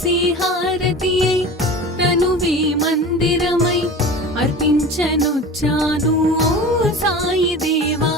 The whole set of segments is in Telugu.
చేసి హారతి అయి ననువే మందిరమై అర్పించనొచ్చాను ఓ సాయి దేవా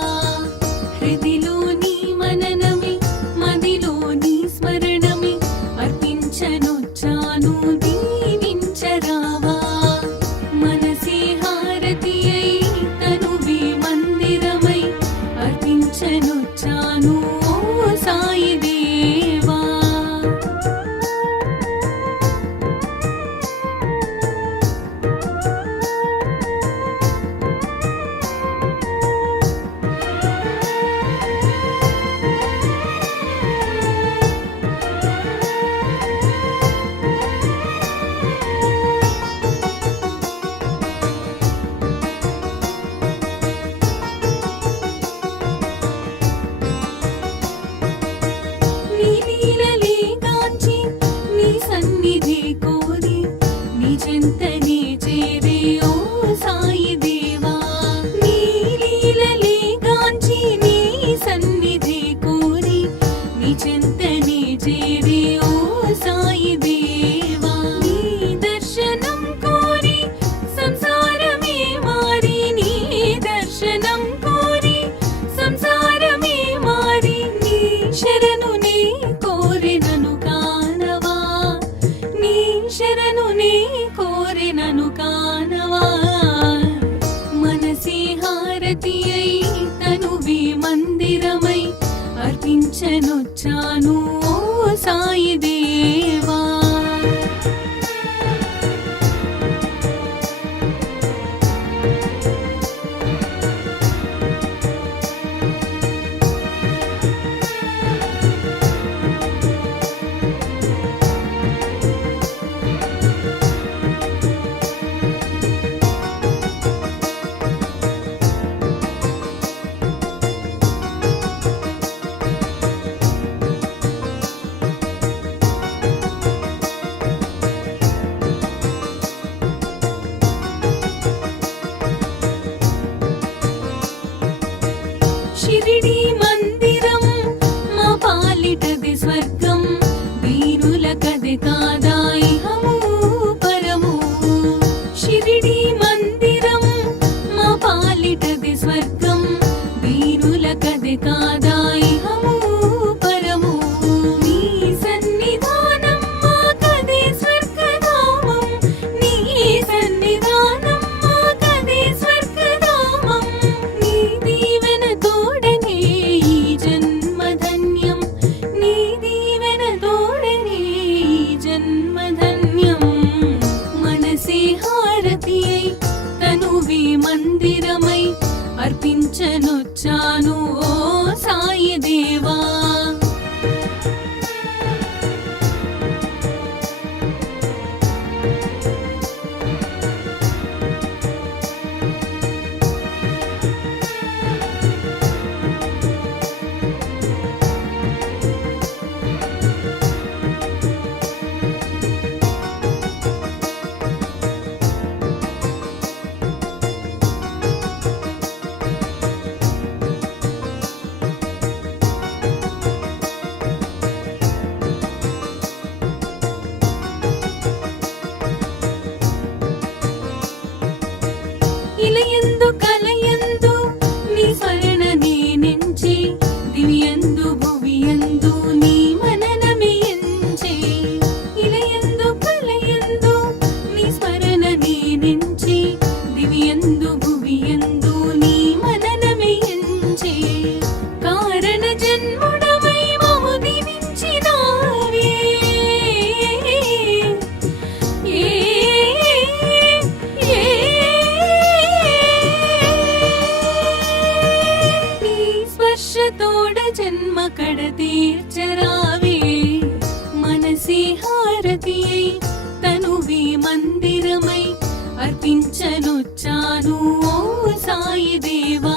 అర్పించనొచ్చాను సాయి దేవ शिरडी దివ్య మందిరమై అర్పించనొచ్చాను ఓ సాయి దేవా. స్థుతించనొచ్చాను ఓ సాయి దేవా.